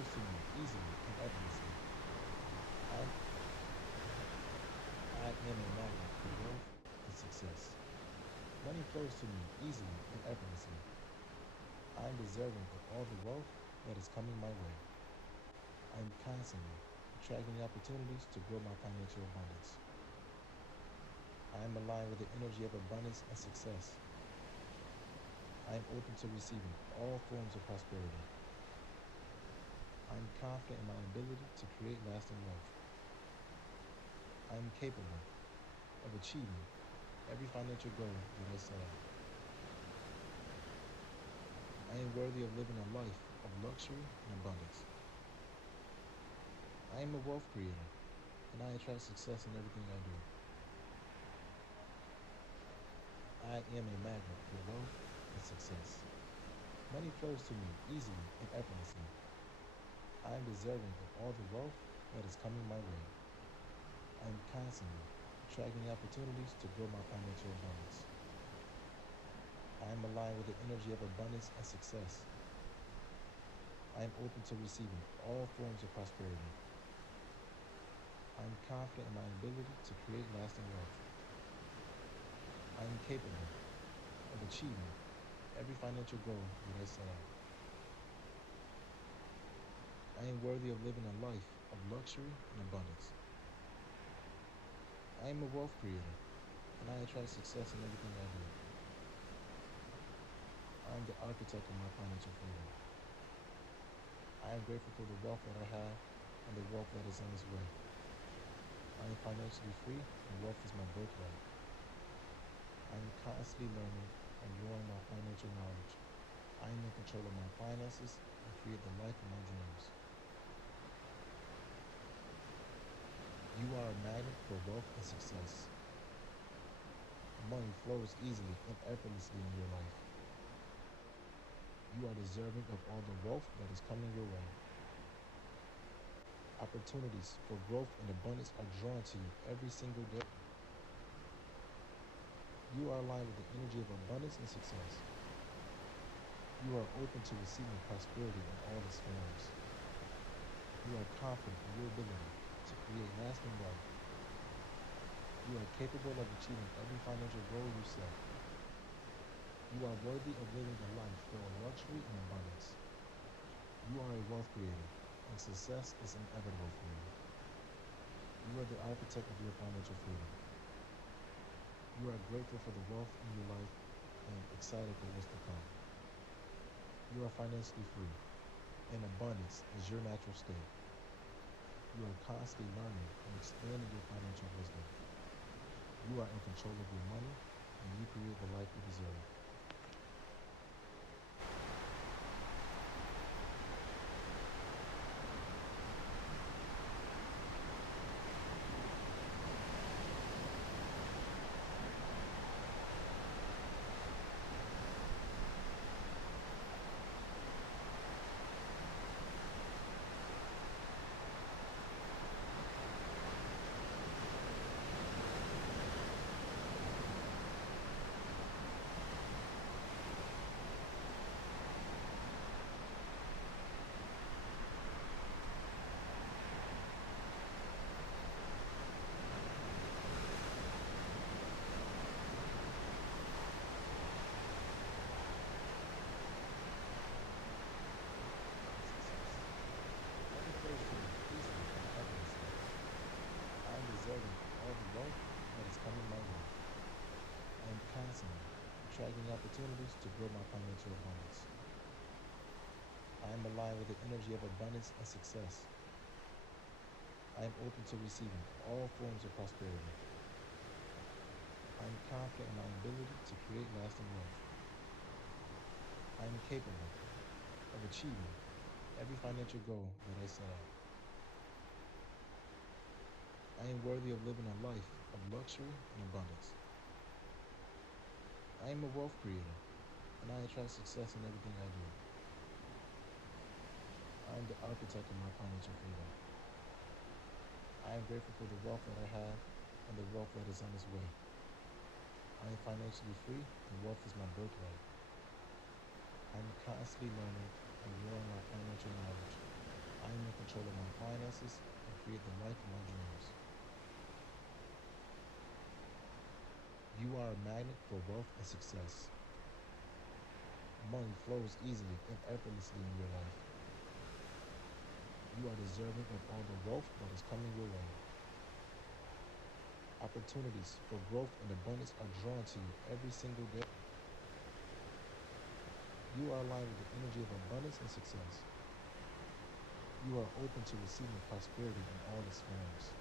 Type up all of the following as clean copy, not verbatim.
flows to me easily and effortlessly. I am a magnet for wealth and success. Money flows to me easily and effortlessly. I am deserving of all the wealth that is coming my way. I am constantly attracting opportunities to grow my financial abundance. I am aligned with the energy of abundance and success. I am open to receiving all forms of prosperity. I am confident in my ability to create lasting wealth. I am capable of achieving every financial goal that I set out. I am worthy of living a life of luxury and abundance. I am a wealth creator, and I attract success in everything I do. I am a magnet for wealth and success. Money flows to me easily and effortlessly. I am deserving of all the wealth that is coming my way. I am constantly attracting opportunities to grow my financial abundance. I am aligned with the energy of abundance and success. I am open to receiving all forms of prosperity. I am confident in my ability to create lasting wealth. I am capable of achieving every financial goal that I set out. I am worthy of living a life of luxury and abundance. I am a wealth creator, and I attract success in everything I do. I am the architect of my financial freedom. I am grateful for the wealth that I have and the wealth that is on its way. I am financially free, and wealth is my birthright. I am constantly learning and growing my financial knowledge. I am in control of my finances and create the life of my dreams. You are a magnet for wealth and success. Money flows easily and effortlessly in your life. You are deserving of all the wealth that is coming your way. Opportunities for growth and abundance are drawn to you every single day. You are aligned with the energy of abundance and success. You are open to receiving prosperity in all its forms. You are confident in your ability to create lasting wealth. You are capable of achieving every financial goal you set. You are worthy of living a life full of luxury and abundance. You are a wealth creator, and success is inevitable for you. You are the architect of your financial freedom. You are grateful for the wealth in your life and excited for what's to come. You are financially free, and abundance is your natural state. You are constantly learning and expanding your financial wisdom. You are in control of your money, and you create the life you deserve. Money flows to me easily and effortlessly. I am deserving of all the wealth that is coming my way. I am constantly attracting opportunities to grow my financial abundance. I am aligned with the energy of abundance and success. I am open to receiving all forms of prosperity. I am confident in my ability to create lasting wealth. I am capable of achieving every financial goal that I set out. I am worthy of living a life of luxury and abundance. I am a wealth creator, and I attract success in everything I do. I am the architect of my financial freedom. I am grateful for the wealth that I have and the wealth that is on its way. I am financially free, and wealth is my birthright. I am constantly learning and growing my financial knowledge. I am in control of my finances and create the life of my dreams. You are a magnet for wealth and success. Money flows easily and effortlessly in your life. You are deserving of all the wealth that is coming your way. Opportunities for growth and abundance are drawn to you every single day. You are aligned with the energy of abundance and success. You are open to receiving prosperity in all its forms.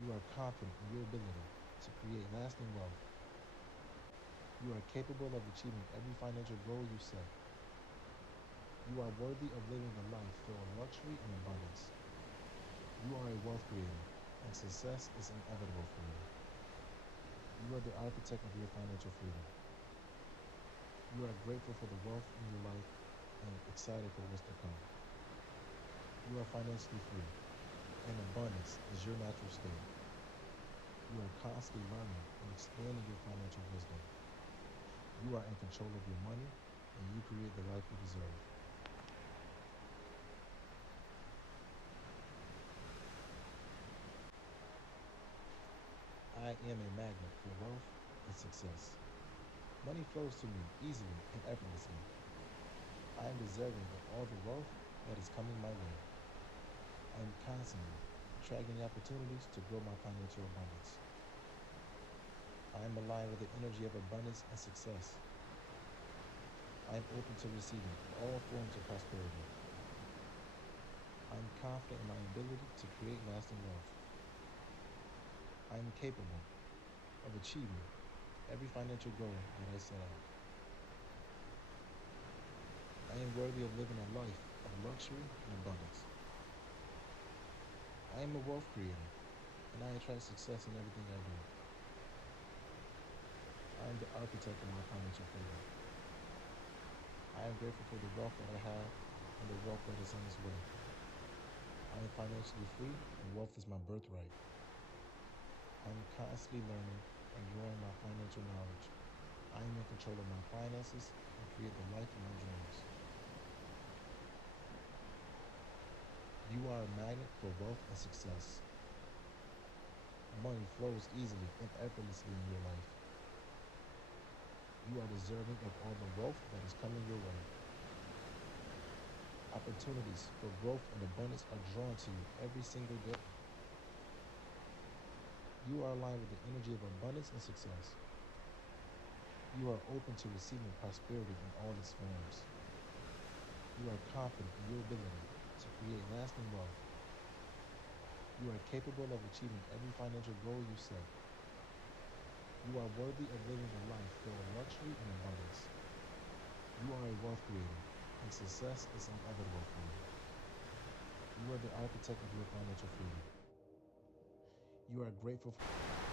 You are confident in your ability to create lasting wealth. You are capable of achieving every financial goal you set. You are worthy of living a life filled with luxury and abundance. You are a wealth creator, and success is inevitable for you. You are the architect of your financial freedom. You are grateful for the wealth in your life and excited for what's to come. You are financially free, and abundance is your natural state. You are constantly learning and expanding your financial wisdom. You are in control of your money, and you create the life you deserve. I am a magnet for wealth and success. Money flows to me easily and effortlessly. I am deserving of all the wealth that is coming my way. I am constantly attracting opportunities to grow my financial abundance. I am aligned with the energy of abundance and success. I am open to receiving all forms of prosperity. I am confident in my ability to create lasting wealth. I am capable of achieving every financial goal that I set out. I am worthy of living a life of luxury and abundance. I am a wealth creator, and I attract success in everything I do. I am the architect of my financial freedom. I am grateful for the wealth that I have and the wealth that is on its way. I am financially free, and wealth is my birthright. I am constantly learning and growing my financial knowledge. I am in control of my finances and create the life of my dreams. You are a magnet for wealth and success. Money flows easily and effortlessly in your life. You are deserving of all the wealth that is coming your way. Opportunities for growth and abundance are drawn to you every single day. You are aligned with the energy of abundance and success. You are open to receiving prosperity in all its forms. You are confident in your ability to create lasting wealth. You are capable of achieving every financial goal you set. You are worthy of living a life filled with luxury and abundance. You are a wealth creator, and success is inevitable for you. You are the architect of your financial freedom. You are grateful for